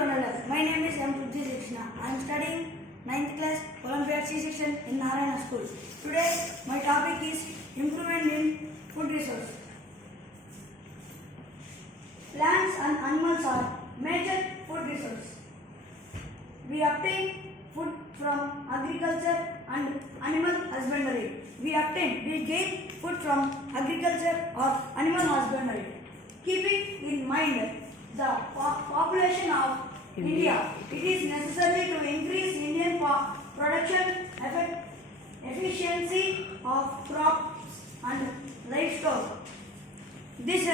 Ronald. My name is M. Prithvi Krishna. I am studying 9th class Olympiad C section in Narayana School. Today, my topic is improvement in food resource. Plants and animals are major food resource. We obtain food from agriculture and animal husbandry. We gain food from agriculture or animal husbandry. Keeping in mind the population of India, it is necessary to increase Indian production efficiency of crops and livestock. This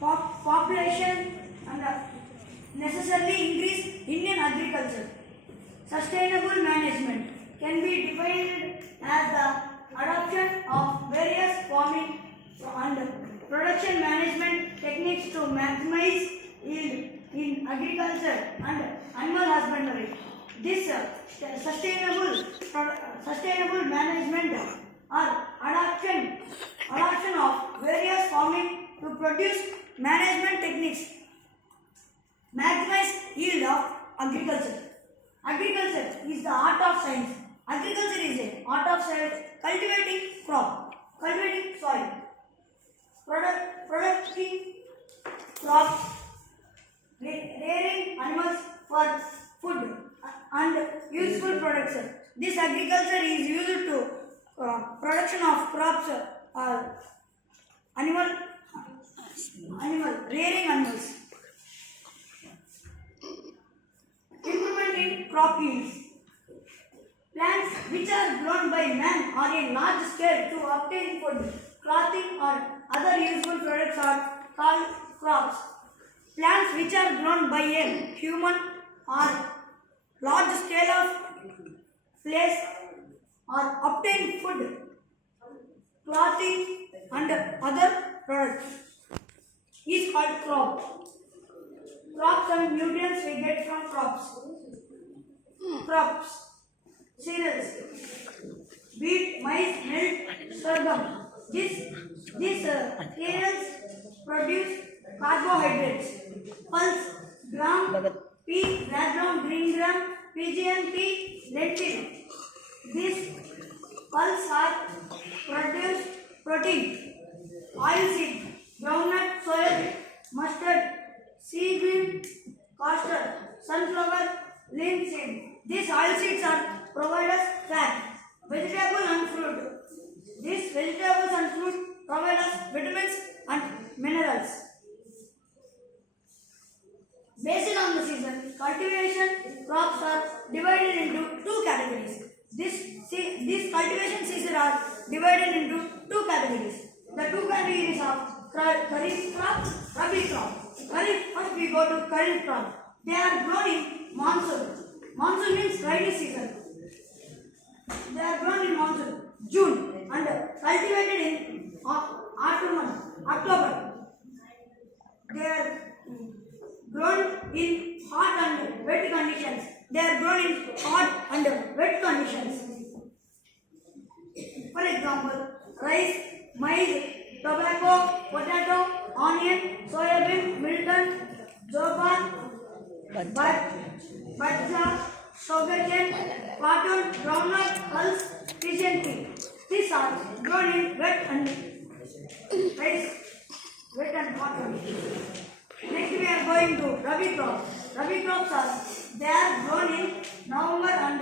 population and necessarily increase Indian agriculture. Sustainable management can be defined as the adoption of various farming and production management techniques to maximize yield in agriculture and animal husbandry. This sustainable management or adoption of various farming to produce management techniques maximize yield of agriculture. Agriculture is the art of science. Agriculture is an art of science, cultivating soil, producing crops, rearing animals for food and useful production. This agriculture is used to production of crops or rearing animals. Improvement in crop yields. Plants which are grown by man on a large scale to obtain food, clothing or other useful products are called crops. Plants which are grown by a human or large scale of place or obtain food, clothing and other products is called crop. Crops and nutrients we get from crops. Crops, cereals, wheat, maize, millet, sorghum. These cereals produce carbohydrates. Pulse, gram, pea, red gram, green gram, PGN, pea, lentil. These pulses are produce protein. Oilseed, groundnut, soya, mustard, sea green, castor, sunflower, linseed. These oil seeds are provide us fat. Vegetable and fruit. These vegetables and fruit provide us vitamins and minerals. Based on the season, cultivation crops are divided into two categories. These cultivation seasons are divided into two categories. The two categories of Kharif crop, Rabi crop. First we go to Kharif crop. They are grown in monsoon. Monsoon means rainy season. They are grown in monsoon, June, and cultivated in October. They are grown in hot and wet conditions. They are grown in hot and wet conditions. For example, rice, maize, tobacco, potato, onion, soybean, milton, jowar, bajra, sugarcane, cotton, groundnut, pulse, pigeon tea. These are grown in wet and hot conditions. Next we are going to Rabi crops. Rabi crops they are grown in November and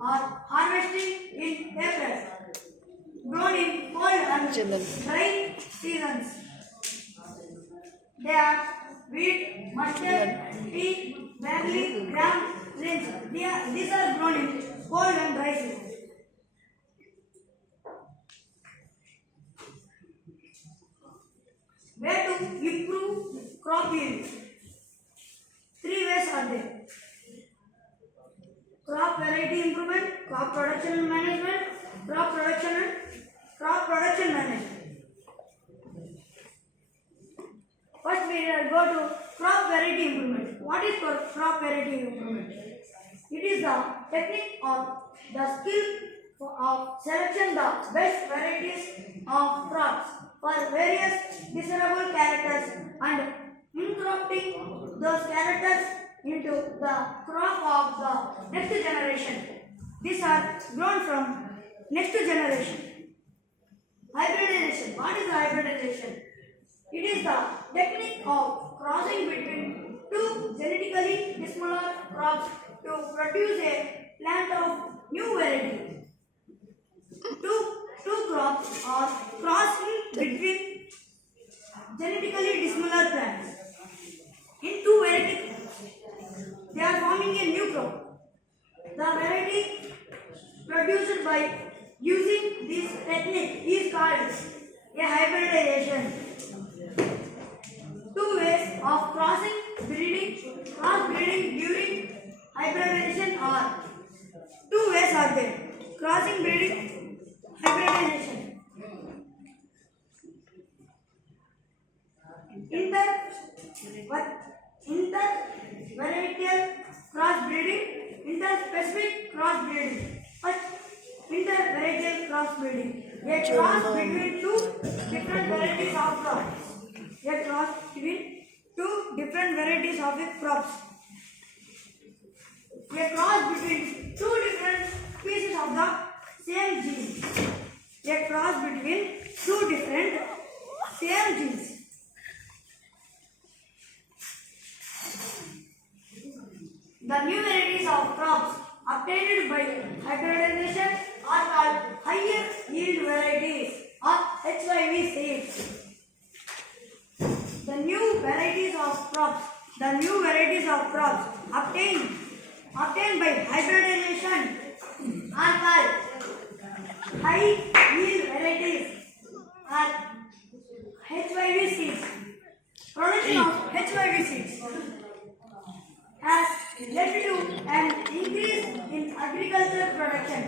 are harvested in April. Grown in cold and dry seasons. They are wheat, mustard, pea, barley, gram, linseed. These are grown in cold and dry seasons. Where to improve crop yield? Three ways are there. Crop variety improvement, crop production management, crop production management. First we will go to crop variety improvement. What is crop variety improvement? It is the technique or the skill of selection the best varieties of crops for various desirable characters and including those characters into the crop of the next generation. These are grown from next generation. Hybridization. What is hybridization? It is the technique of crossing between two genetically dissimilar crops to produce a plant of new variety. Two crops are crossing between genetically dissimilar plants. In two varieties, they are forming a new crop. The variety produced by using this technique is called a hybridization. Two ways of cross breeding during hybridization are two ways are there. Crossing breeding, hybridization. Intervarietal cross breeding, interspecific cross breeding. First, intervarietal cross breeding. A cross between two different varieties of crops. A cross between two different varieties of crops. A cross between two different species of the same gene. A cross between two different same genes. The new varieties of crops obtained by hybridization are called higher yield varieties or HYV seeds. The new varieties of crops obtained by hybridization are called high yield varieties or HYV seeds. Production of HYV seeds has led to an increase in agricultural production.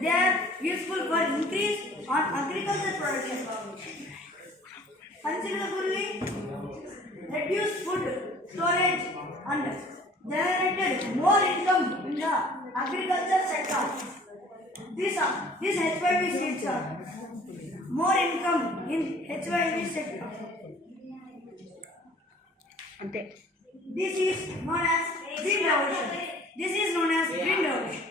They are useful for increase on agricultural production. Considerably reduced food storage and generated more income in the agriculture sector. These HYV seeds are more income in HYV sector. This is known as green revolution.